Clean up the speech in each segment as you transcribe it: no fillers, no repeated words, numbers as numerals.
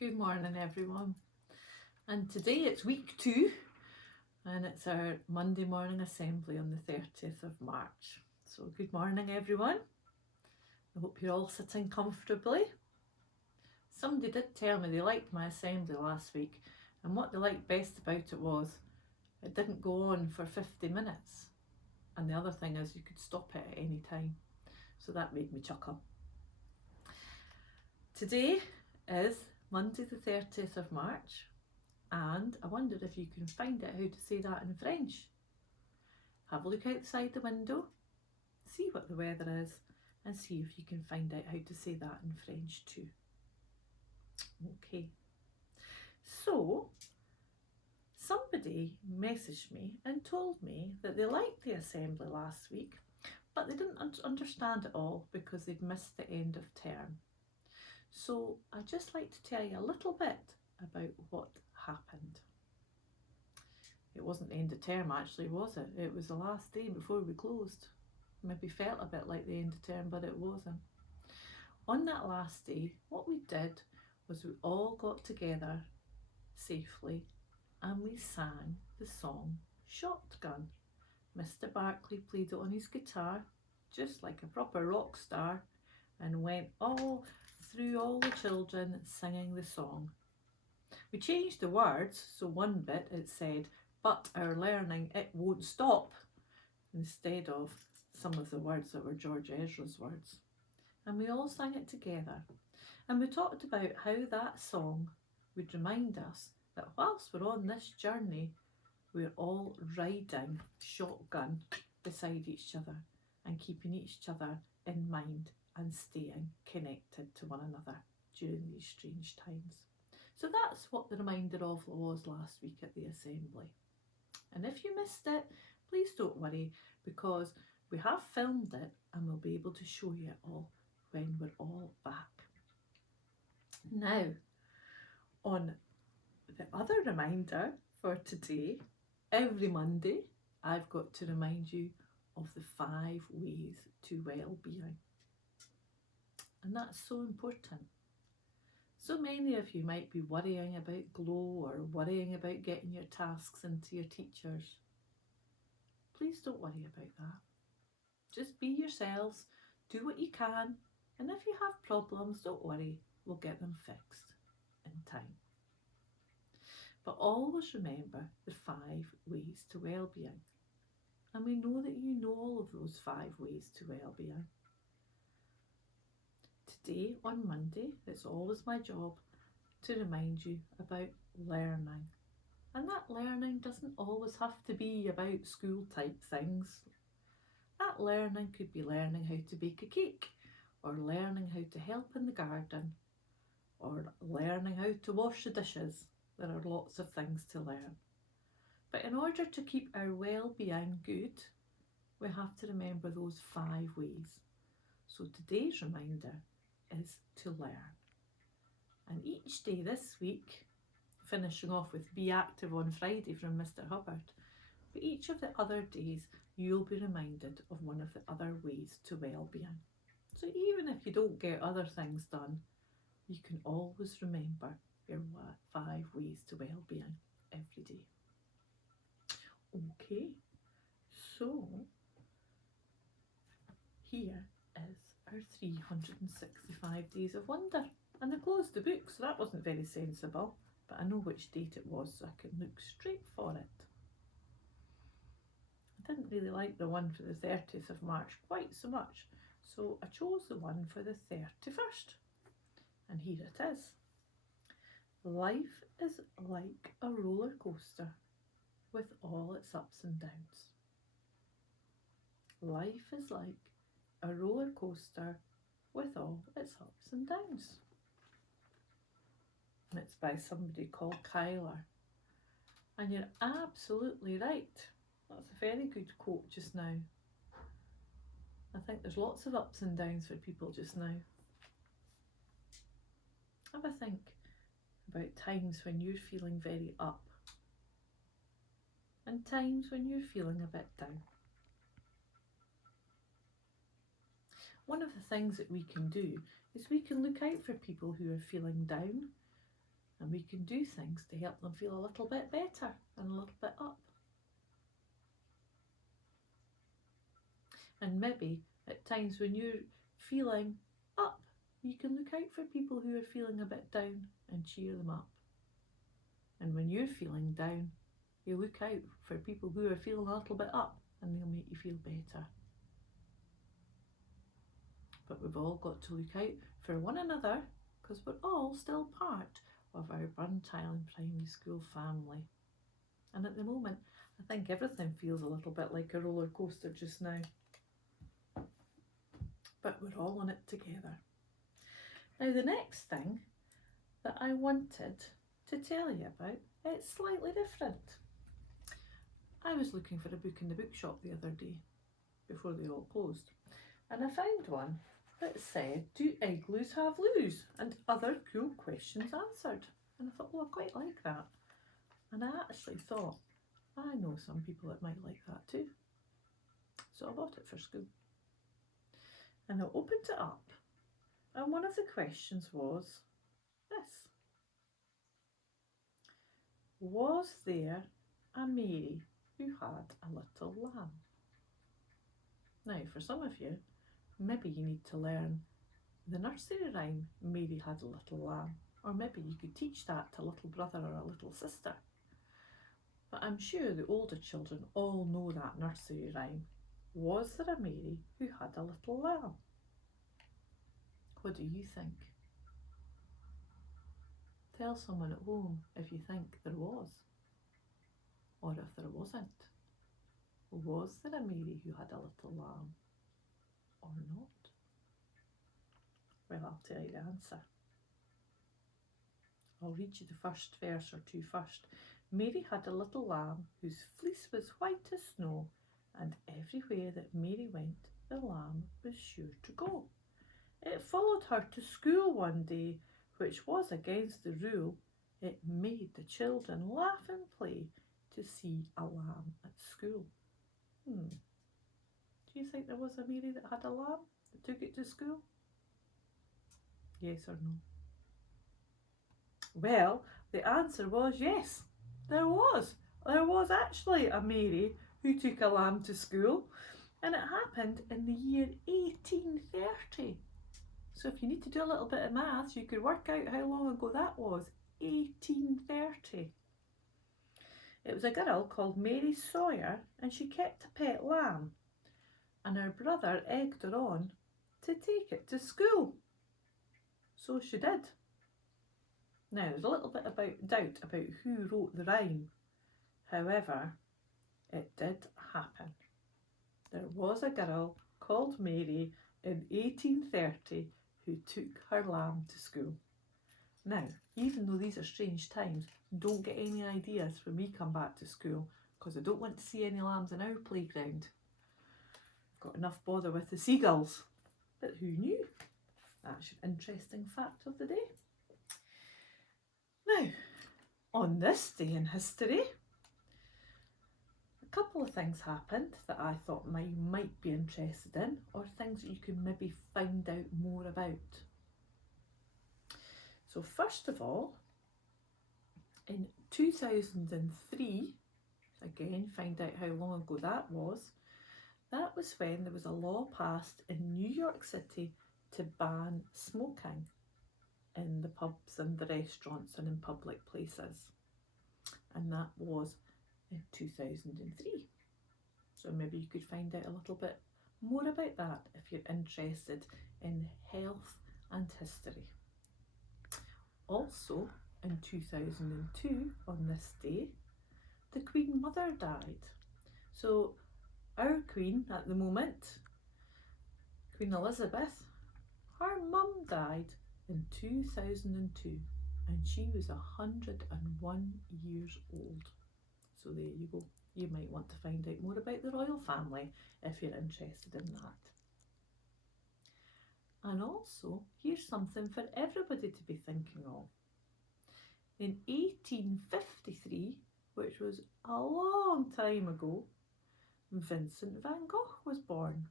Good morning everyone, and today it's week 2 and it's our Monday morning assembly on the 30th of March. So good morning everyone, I hope you're all sitting comfortably. Somebody did tell me they liked my assembly last week, and what they liked best about it was it didn't go on for 50 minutes, and the other thing is you could stop it at any time, so that made me chuckle. Today is Monday the 30th of March, and I wondered if you can find out how to say that in French. Have a look outside the window, see what the weather is, and see if you can find out how to say that in French too. Okay, so somebody messaged me and told me that they liked the assembly last week, but they didn't understand it all because they'd missed the end of term. So I'd just like to tell you a little bit about what happened. It wasn't the end of term actually, was it? It was the last day before we closed. Maybe felt a bit like the end of term, but it wasn't. On that last day, what we did was we all got together safely and we sang the song Shotgun. Mr. Barclay played it on his guitar, just like a proper rock star, and went all through all the children singing the song. We changed the words, so one bit it said, "But our learning, it won't stop," instead of some of the words that were George Ezra's words. And we all sang it together. And we talked about how that song would remind us that whilst we're on this journey, we're all riding shotgun beside each other and keeping each other in mind and staying connected to one another during these strange times. So that's what the reminder of was last week at the assembly. And if you missed it, please don't worry, because we have filmed it and we'll be able to show you it all when we're all back. Now, on the other reminder for today, every Monday I've got to remind you of the 5 ways to well-being. And that's so important. So many of you might be worrying about GLOW or worrying about getting your tasks into your teachers. Please don't worry about that. Just be yourselves, do what you can, and if you have problems, don't worry, we'll get them fixed in time. But always remember the 5 ways to well-being. And we know that you know all of those 5 ways to well-being. Today, on Monday, it's always my job to remind you about learning. And that learning doesn't always have to be about school type things. That learning could be learning how to bake a cake, or learning how to help in the garden, or learning how to wash the dishes. There are lots of things to learn. But in order to keep our well-being good, we have to remember those 5 ways. So today's reminder is to learn. And each day this week, finishing off with Be Active on Friday from Mr. Hubbard, but each of the other days you'll be reminded of one of the other ways to well-being. So even if you don't get other things done, you can always remember your 5 ways to well-being every day. Okay, so here is our 365 days of wonder. And I closed the book, so that wasn't very sensible, but I know which date it was, so I can look straight for it. I didn't really like the one for the 30th of March quite so much, so I chose the one for the 31st. And here it is. Life is like a roller coaster with all its ups and downs. Life is like a roller coaster with all its ups and downs. And it's by somebody called Kyler. And you're absolutely right. That's a very good quote just now. I think there's lots of ups and downs for people just now. Have a think about times when you're feeling very up and times when you're feeling a bit down. One of the things that we can do is we can look out for people who are feeling down and we can do things to help them feel a little bit better and a little bit up. And maybe at times when you're feeling up, you can look out for people who are feeling a bit down and cheer them up. And when you're feeling down, you look out for people who are feeling a little bit up and they'll make you feel better. But we've all got to look out for one another because we're all still part of our Burntisland Primary School family. And at the moment, I think everything feels a little bit like a roller coaster just now. But we're all on it together. Now the next thing that I wanted to tell you about, it's slightly different. I was looking for a book in the bookshop the other day before they all closed, and I found one that said, "Do igloos have loos?" and other cool questions answered. And I thought, well, I quite like that. And I actually thought, I know some people that might like that too. So I bought it for school. And I opened it up, and one of the questions was this: was there a Mary who had a little lamb? Now, for some of you, maybe you need to learn the nursery rhyme, Mary Had a Little Lamb, or maybe you could teach that to a little brother or a little sister. But I'm sure the older children all know that nursery rhyme. Was there a Mary who had a little lamb? What do you think? Tell someone at home if you think there was, or if there wasn't. Was there a Mary who had a little lamb, or not? Well, I'll tell you the answer. I'll read you the first verse or two first. Mary had a little lamb whose fleece was white as snow, and everywhere that Mary went, the lamb was sure to go. It followed her to school one day, which was against the rule. It made the children laugh and play to see a lamb at school. Do you think there was a Mary that had a lamb that took it to school? Yes or no? Well, the answer was yes, there was. There was actually a Mary who took a lamb to school, and it happened in the year 1830. So if you need to do a little bit of maths, you could work out how long ago that was. 1830. It was a girl called Mary Sawyer, and she kept a pet lamb, and her brother egged her on to take it to school. So she did. Now, there's a little bit about doubt about who wrote the rhyme. However, it did happen. There was a girl called Mary in 1830 who took her lamb to school. Now, even though these are strange times, don't get any ideas when we come back to school, because I don't want to see any lambs in our playground. I've got enough bother with the seagulls. But who knew? That's your interesting fact of the day. Now, on this day in history, a couple of things happened that I thought you might be interested in, or things that you can maybe find out more about. So first of all, in 2003, again, find out how long ago that was when there was a law passed in New York City to ban smoking in the pubs and the restaurants and in public places. And that was in 2003. So maybe you could find out a little bit more about that if you're interested in health and history. Also, in 2002, on this day, the Queen Mother died. So our Queen at the moment, Queen Elizabeth, her mum died in 2002, and she was 101 years old. So there you go. You might want to find out more about the royal family if you're interested in that. And also, here's something for everybody to be thinking of. In 1853, which was a long time ago, Vincent van Gogh was born,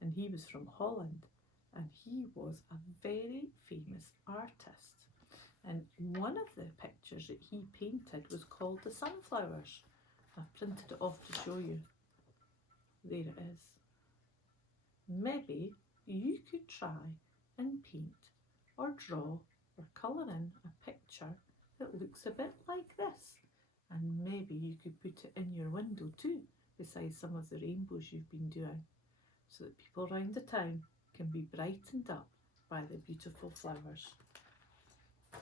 and he was from Holland, and he was a very famous artist. And one of the pictures that he painted was called the sunflowers. I've printed it off to show you. There it is. Maybe you could try and paint or draw or colour in a picture that looks a bit like this. And maybe you could put it in your window too, besides some of the rainbows you've been doing, so that people around the town can be brightened up by the beautiful flowers.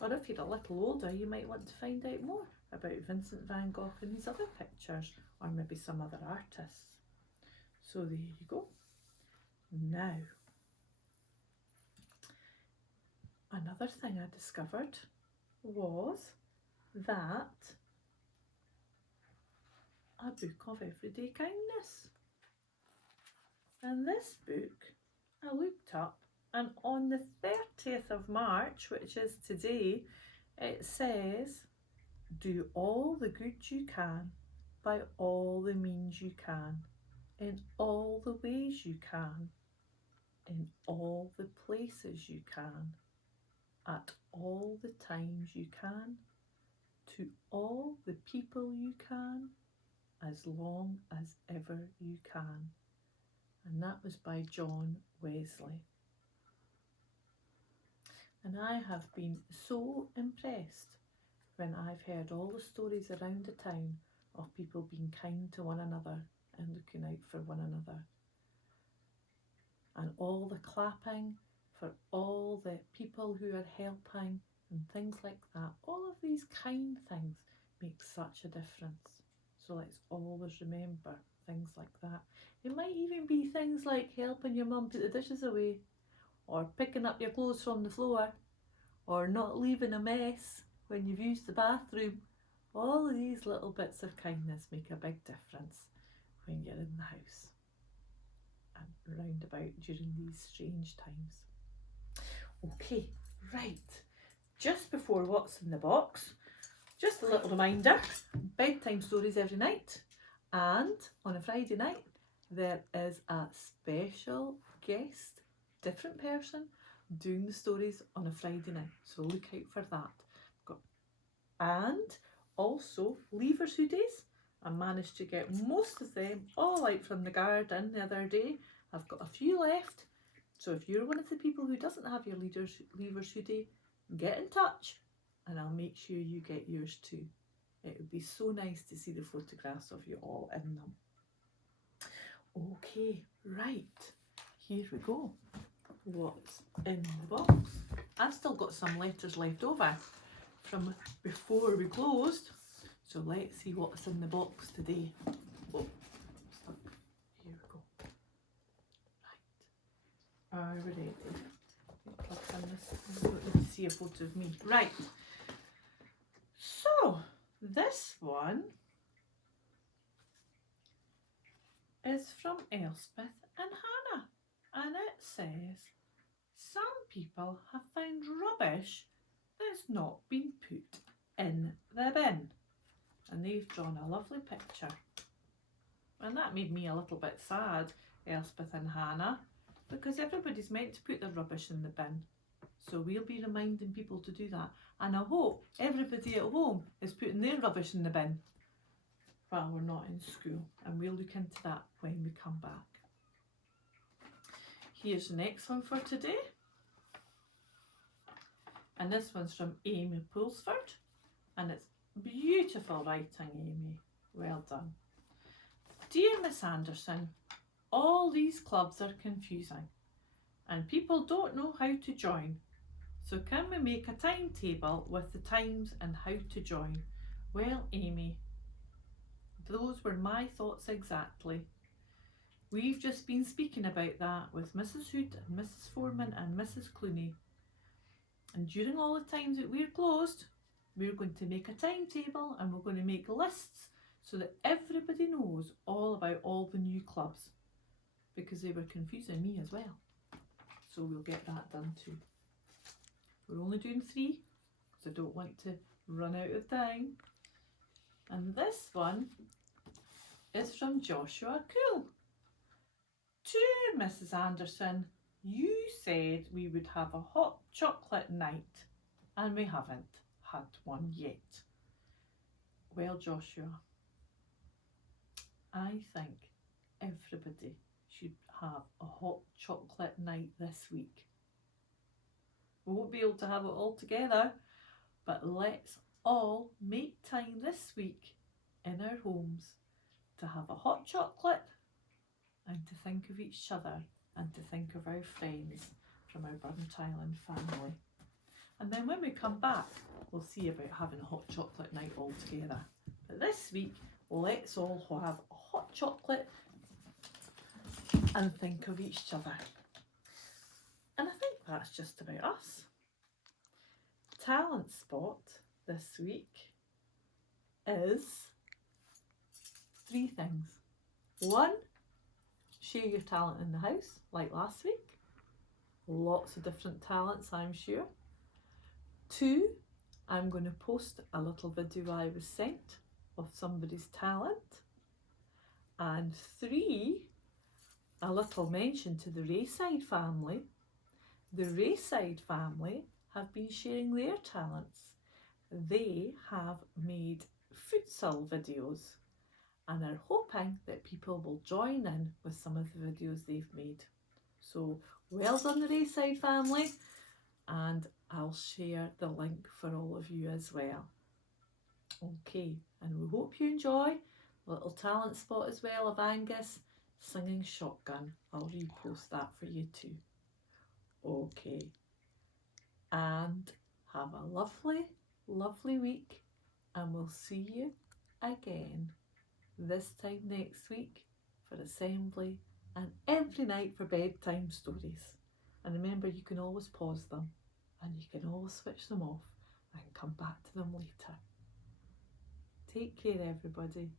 Or if you're a little older, you might want to find out more about Vincent van Gogh and his other pictures, or maybe some other artists. So there you go. Now, another thing I discovered was that a book of everyday kindness. And this book I looked up, and on the 30th of March, which is today, it says, do all the good you can by all the means you can, in all the ways you can, in all the places you can, at all the times you can, to all the people you can, as long as ever you can. And that was by John Wesley. And I have been so impressed when I've heard all the stories around the town of people being kind to one another and looking out for one another. And all the clapping for all the people who are helping and things like that. All of these kind things make such a difference. So let's always remember things like that. It might even be things like helping your mum put the dishes away, or picking up your clothes from the floor, or not leaving a mess when you've used the bathroom. All of these little bits of kindness make a big difference when you're in the house and round about during these strange times. Okay, right, just before what's in the box, just a little reminder, bedtime stories every night, and on a Friday night there is a special guest, different person, doing the stories on a Friday night, so look out for that. And also leavers hoodies. I managed to get most of them all out from the garden the other day. I've got a few left, so if you're one of the people who doesn't have your leavers hoodie, get in touch and I'll make sure you get yours too. It would be so nice to see the photographs of you all in them. Okay, right, here we go. What's in the box? I've still got some letters left over from before we closed, so let's see what's in the box today. Oh, stuck. Here we go. Right, are we ready? Plug in this. I don't need to see a photo of me. Right, so this one is from Elspeth and Hannah, and it says, some people have found rubbish that's not been put in the bin. And they've drawn a lovely picture. And that made me a little bit sad, Elspeth and Hannah, because everybody's meant to put their rubbish in the bin. So we'll be reminding people to do that. And I hope everybody at home is putting their rubbish in the bin while we're not in school. And we'll look into that when we come back. Here's the next one for today. And this one's from Amy Pulsford. And it's beautiful writing, Amy. Well done. Dear Miss Anderson, all these clubs are confusing and people don't know how to join. So can we make a timetable with the times and how to join? Well, Amy, those were my thoughts exactly. We've just been speaking about that with Mrs. Hood and Mrs. Foreman and Mrs. Clooney. And during all the times that we're closed, we're going to make a timetable and we're going to make lists so that everybody knows all about all the new clubs, because they were confusing me as well. So we'll get that done too. We're only doing 3 because I don't want to run out of time. And this one is from Joshua Cool. To Mrs. Anderson, you said we would have a hot chocolate night. and we haven't had one yet. Well, Joshua, I think everybody should have a hot chocolate night this week. We won't be able to have it all together, but let's all make time this week in our homes to have a hot chocolate and to think of each other and to think of our friends from our Burnt Island family. And then when we come back, we'll see about having a hot chocolate night all together. But this week, let's all have a hot chocolate and think of each other. And I think that's just about us. Talent spot this week is 3 things. 1, share your talent in the house, like last week. Lots of different talents, I'm sure. 2, I'm going to post a little video I was sent of somebody's talent. And 3, a little mention to the Rayside family. The Rayside family have been sharing their talents. They have made futsal videos and are hoping that people will join in with some of the videos they've made. So well done, the Rayside family, and I'll share the link for all of you as well. Okay, and we hope you enjoy a little talent spot as well of Angus singing Shotgun. I'll repost that for you too. Okay, and have a lovely, lovely week, and we'll see you again this time next week for assembly and every night for bedtime stories. And remember, you can always pause them and you can always switch them off and come back to them later. Take care, everybody.